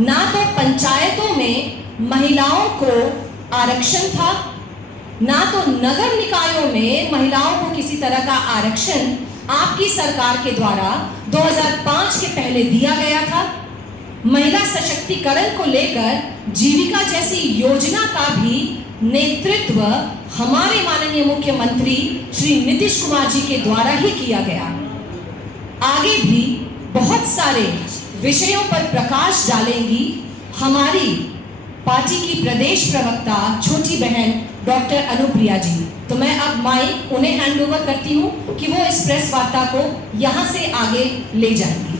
ना तो पंचायतों में महिलाओं को आरक्षण था, ना तो नगर निकायों में महिलाओं को किसी तरह का आरक्षण आपकी सरकार के द्वारा 2005 के पहले दिया गया था। महिला सशक्तिकरण को लेकर जीविका जैसी योजना का भी नेतृत्व हमारे माननीय मुख्यमंत्री श्री नीतीश कुमार जी के द्वारा ही किया गया। आगे भी बहुत सारे विषयों पर प्रकाश डालेंगी हमारी पार्टी की प्रदेश प्रवक्ता छोटी बहन डॉक्टर अनुप्रिया जी। तो मैं अब माइक उन्हें हैंड ओवर करती हूँ कि वो इस प्रेस वार्ता को यहाँ से आगे ले जाएंगी।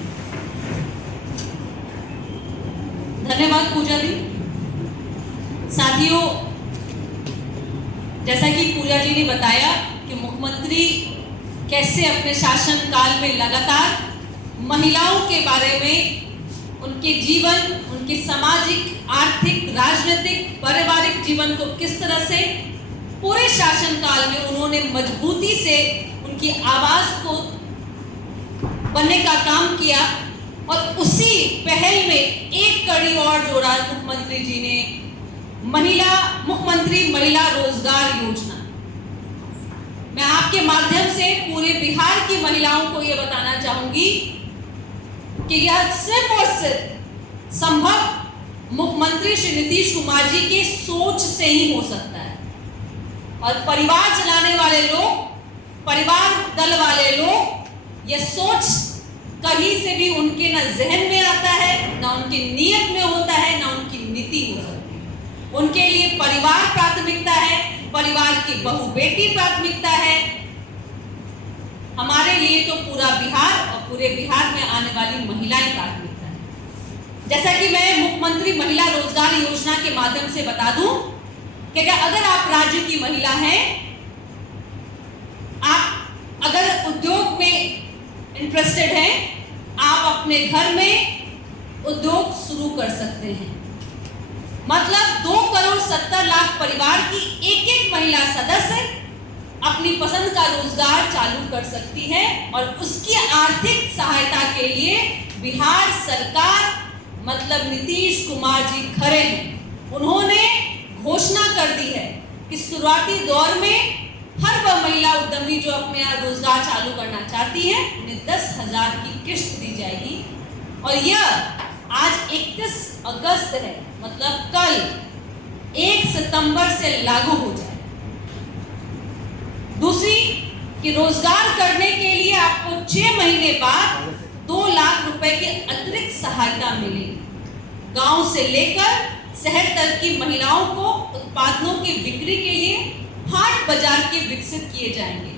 धन्यवाद पूजा दी। साथियों, जैसा कि पूजा जी ने बताया कि मुख्यमंत्री कैसे अपने शासन काल में लगातार महिलाओं के बारे में, उनके जीवन, उनके सामाजिक, आर्थिक, राजनीतिक, पारिवारिक जीवन को किस तरह से पूरे शासन काल में उन्होंने मजबूती से उनकी आवाज को बनने का काम किया। और उसी पहल में एक कड़ी और जोड़ा मुख्यमंत्री जी ने, मुख्यमंत्री महिला रोजगार योजना। मैं आपके माध्यम से पूरे बिहार की महिलाओं को यह बताना चाहूंगी कि यह सिर्फ और सिर्फ संभव मुख्यमंत्री श्री नीतीश कुमार जी की सोच से ही हो सकता है। और परिवार चलाने वाले लोग, परिवार दल वाले लोग, यह सोच कहीं से भी उनके ना जहन में आता है, ना उनकी नीयत में होता है, ना उनकी नीति हो सकती है। उनके लिए परिवार प्राथमिकता है, परिवार की बहू बेटी प्राथमिकता है। हमारे लिए तो पूरा बिहार और पूरे बिहार में आने वाली महिलाएं प्राथमिकता है। जैसा कि मैं मुख्यमंत्री महिला रोजगार योजना के माध्यम से बता दूं कि अगर आप राज्य की महिला हैं, आप अगर उद्योग में इंटरेस्टेड हैं, आप अपने घर में उद्योग शुरू कर सकते हैं। मतलब 2,70,00,000 परिवार की एक महिला सदस्य अपनी पसंद का रोजगार चालू कर सकती है। और उसकी आर्थिक सहायता के लिए बिहार सरकार, मतलब नीतीश कुमार जी खड़े हैं। उन्होंने घोषणा कर दी है कि शुरुआती दौर में हर वह महिला उद्यमी जो अपने यहाँ रोजगार चालू करना चाहती है, उन्हें 10,000 की किस्त दी जाएगी। और यह आज 31 अगस्त है, मतलब कल 1 सितंबर से लागू हो जाए। दूसरी कि रोजगार करने के लिए आपको 6 महीने बाद 2 लाख रुपए की अतिरिक्त सहायता मिलेगी। गांव से लेकर शहर तक की महिलाओं को उत्पादों की बिक्री के लिए हाट बाजार के विकसित किए जाएंगे।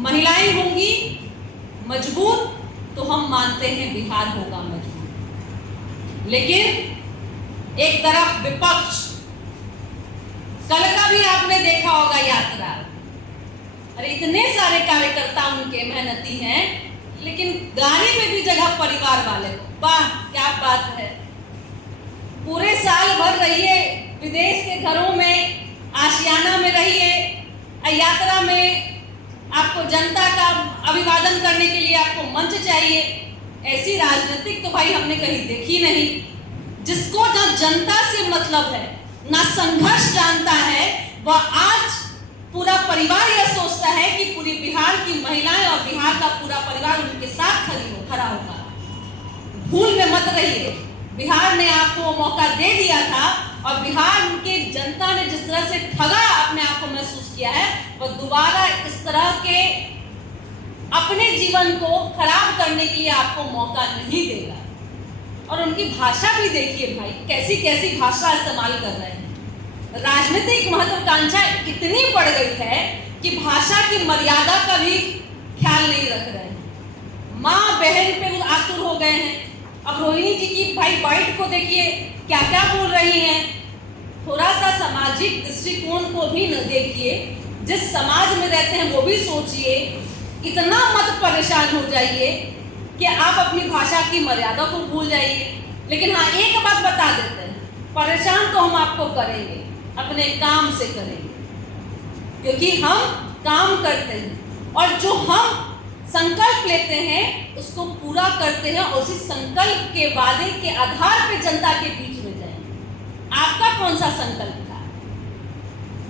महिलाएं होंगी मजबूत तो हम मानते हैं बिहार होगा मजबूत। लेकिन एक तरफ विपक्ष, कल का भी आपने देखा होगा यात्रा, अरे इतने सारे कार्यकर्ता उनके मेहनती हैं, लेकिन गाड़ी में भी जगह परिवार वाले को। वाह क्या बात है। पूरे साल भर रहिए विदेश के घरों में, आशियाना में रहिए, यात्रा में आपको जनता का अभिवादन करने के लिए आपको मंच चाहिए। ऐसी राजनीतिक तो भाई हमने कहीं देखी नहीं। जिसको ना जनता से मतलब है, ना संघर्ष जानता है, वह आज पूरा परिवार यह सोचता है कि पूरी बिहार की महिलाएं और बिहार का पूरा परिवार उनके साथ खड़ा होगा। भूल में मत रहिए, बिहार ने आपको मौका दे दिया था और बिहार के जनता ने जिस तरह से ठगा अपने आप को महसूस किया है, वह दोबारा इस तरह के अपने जीवन को खराब करने के लिए आपको मौका नहीं देगा। और उनकी भाषा भी देखिए भाई, कैसी कैसी भाषा इस्तेमाल कर रहे हैं। राजनीतिक महत्वाकांक्षा इतनी बढ़ गई है कि भाषा की मर्यादा का भी ख्याल नहीं रख रहे हैं। माँ बहन पे आतुर हो गए हैं। अब रोहिणी जी की भाई बाइट को देखिए, क्या क्या बोल रही हैं। थोड़ा सा सामाजिक दृष्टिकोण को भी न देखिए, जिस समाज में रहते हैं वो भी सोचिए। इतना मत परेशान हो जाइए कि आप अपनी भाषा की मर्यादा को भूल जाइए। लेकिन हाँ, एक बात बता देते हैं, परेशान तो हम आपको करेंगे, अपने काम से करेंगे, क्योंकि हम काम करते हैं। और जो हम संकल्प लेते हैं, उसको पूरा करते हैं और उसी संकल्प के वादे के आधार पर जनता के बीच में जाएंगे। आपका कौन सा संकल्प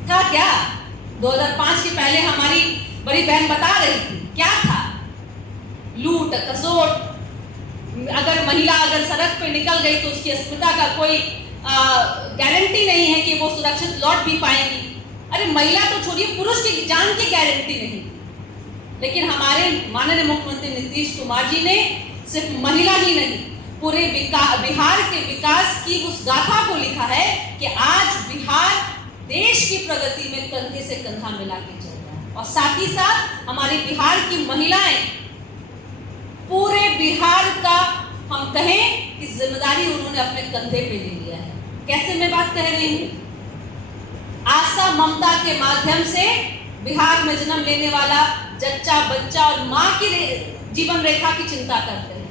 था क्या? 2005 के पहले हमारी बड़ी बहन बता रही थी, क्या था? लूट खसोट, अगर महिला सड़क पे निकल गई तो उसकी अस्मिता का कोई गारंटी नहीं है कि वो सुरक्षित लौट भी पाएंगी। अरे महिला तो छोड़िए, पुरुष की जान की गारंटी नहीं। लेकिन हमारे माननीय मुख्यमंत्री नीतीश कुमार जी ने सिर्फ महिला ही नहीं, पूरे बिहार के विकास की उस गाथा को लिखा है कि आज बिहार देश की प्रगति में कंधे से कंधा मिला के चल रहा है। और साथ ही साथ हमारे बिहार की महिलाएं, पूरे बिहार का हम कहें कि जिम्मेदारी उन्होंने अपने कंधे पे ले लिया है। कैसे मैं बात कह रही हूँ? आशा ममता के माध्यम से बिहार में जन्म लेने वाला जच्चा बच्चा और माँ की जीवन रेखा की चिंता करते हैं।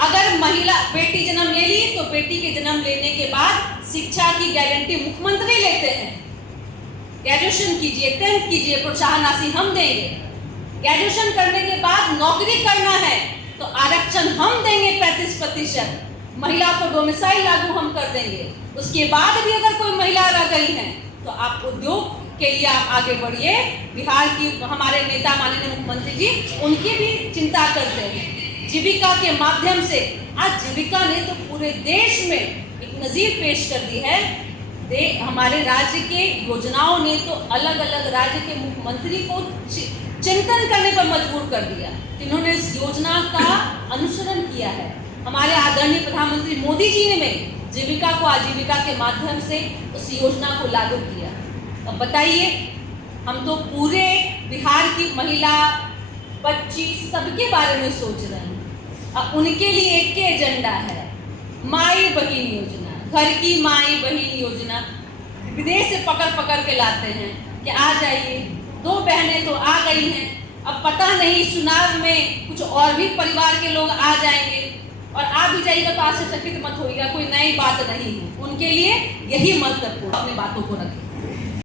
अगर महिला बेटी जन्म ले ली तो बेटी के जन्म लेने के बाद शिक्षा की गारंटी मुख्यमंत्री लेते हैं। ग्रेजुएशन कीजिए, 10th कीजिए, प्रोत्साहन राशि हम देंगे। ग्रेजुएशन करने के बाद नौकरी करना है तो आरक्षण हम देंगे 35%। महिला को डोमिसाइल लागू हम कर देंगे। उसके बाद भी अगर कोई महिला रह गई है तो आप उद्योग के लिए आप आगे बढ़िए। बिहार की हमारे नेता माननीय मुख्यमंत्री जी उनकी भी चिंता करते हैं। जीविका के माध्यम से आज जीविका ने तो पूरे देश में एक नजीर पेश कर दी है। हमारे राज्य के योजनाओं ने तो अलग अलग राज्य के मुख्यमंत्री को चिंतन करने पर मजबूर कर दिया। इन्होंने इस योजना का अनुसरण किया है। हमारे आदरणीय प्रधानमंत्री मोदी जी ने जीविका को आजीविका के माध्यम से उस योजना को लागू किया। अब बताइए, हम तो पूरे बिहार की महिला, बच्ची सबके बारे में सोच रहे हैं। अब उनके लिए एक ही एजेंडा है, माई बहन योजना, घर की माई बहन योजना। विदेश से पकड़ के लाते हैं कि आ जाइए। 2 बहनें तो आ गई हैं, अब पता नहीं चुनाव में कुछ और भी परिवार के लोग आ जाएंगे और आ भी जाइएगा तो आश्चर्यचकित मत होइएगा, कोई नई बात नहीं है। उनके लिए यही महत्वपूर्ण, अपनी बातों को रखें।